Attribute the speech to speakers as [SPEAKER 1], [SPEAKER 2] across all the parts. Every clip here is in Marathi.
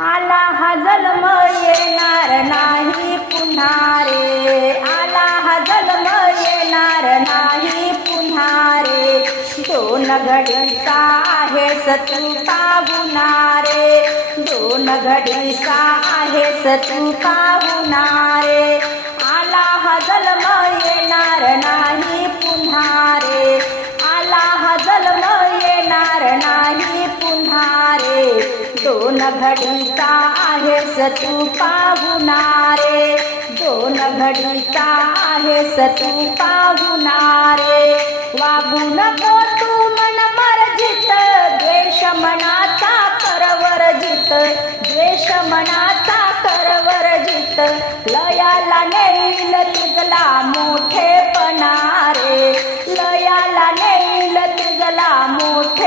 [SPEAKER 1] आला हा जन्म येणार नाही पुन्हा रे. आला हा जन्म येणार नाही पुन्हा रे. दोन घडीचा आहे तू पाहुणारे दोन घडीचा आहे तू पाहुणारे आला हा जन्म येणार नाही दोन आहे सतू पाहुणारे दोन घडीचा आहे सतू पाहुणारे वागू नको तू मन मर्जित द्वेष मनाचा करवरजित द्वेष मनाचा करवरजित लयाला नेईल तुझला मोठेपणा रे लयाला नेईल तुझला मोठे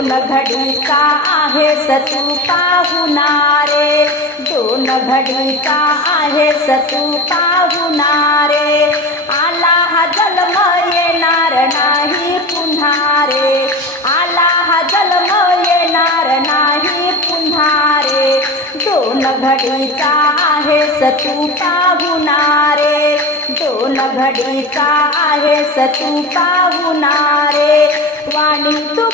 [SPEAKER 1] दोन घडीचा आहे सतू पाहुणारे दोन घडीचा आहे सतू पाहुणारे आला हा जन्म येणार नाही पुन्हा रे आला हा जन्म येणार नाही पुन्हा रे दोन घडीचा आहे सतू पाहुणारे दोन घडीचा आहे सतू पाहुणारे वाणी तू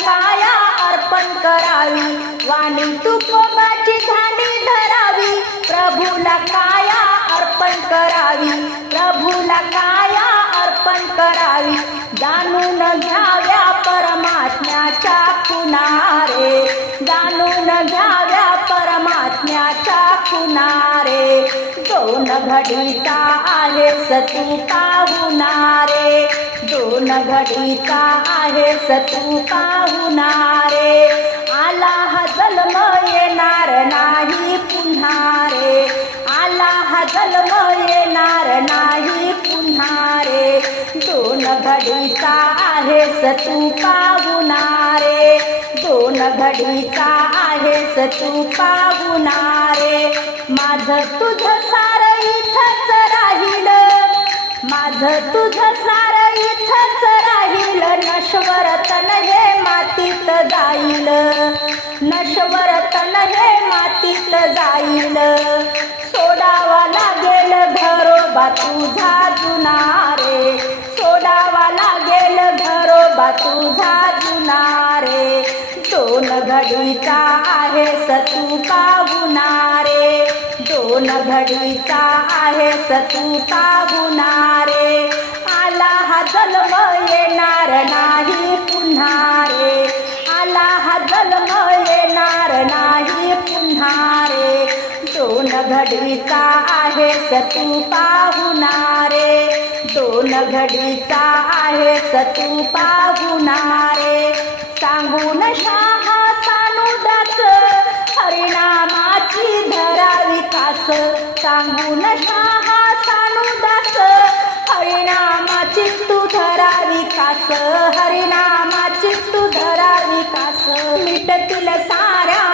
[SPEAKER 1] काया अर्पण करावी. वाणी तू कोबाची घाणी धरावी. प्रभूला काया अर्पण करावी. प्रभूला काया अर्पण करावी. जाणून घ्याव्या परमात्म्याच्या कुणारे जाणून घ्याव्या परमात्म्याच्या कुणारे दोन घडीचा आहेस सती पाहुणारे दोन घडीचा आहेस तू पाहुणारे. आला हा जन्म येणार नाही पुन्हा रे आला हा जन्म येणार नाही पुन्हा रे दोन घडीचा आहे सतू पाहुणारे. दोन घडीचा आहे सतू पाहुणारे. माझं तुझं सार इथंच राहील. माझं तुझं सार इथंच नशवरतन हे मातीत जाईल. सोडावा लागेल घरोबा तुझा जुनारे. सोडावा लागेल घरोबा तुझा जुनारे. दोन घडीचा आहेस तू पाहुणारे. दोन घडीचा आहेस तू पाहुणारे. आला हा जन्म येणार नाही पुन्हा दोन घडीचा आहे तू पाहुणारे. दोन घडीचा आहे सतू पाहुणारे. सांगून शहा सानुदास हरिनामाची धरा विकास. सांगून शहा सानुदास हरिनामाची तू धरा विकास. हरिनामाची तू धरा विकास. मिटतील सारा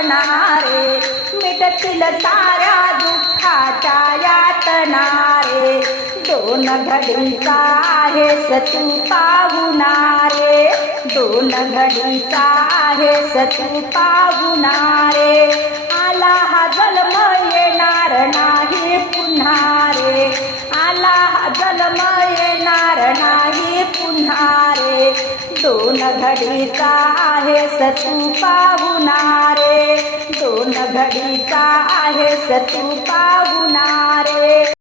[SPEAKER 1] यातना मिटतील साऱ्या दुःखाच्या यातनारे. दोन घडीचा आहे सतू पाहुणारे दोन घडीचा आहे सतू पाहुणारे आला हा जन्म येणार नाही पुन्हा रे आला हा जन्म येणार नाही पुन्हा रे दोन घडीचा आहे सतू पाहुणारे दोन घडीचा आहे सतू पाहुणारे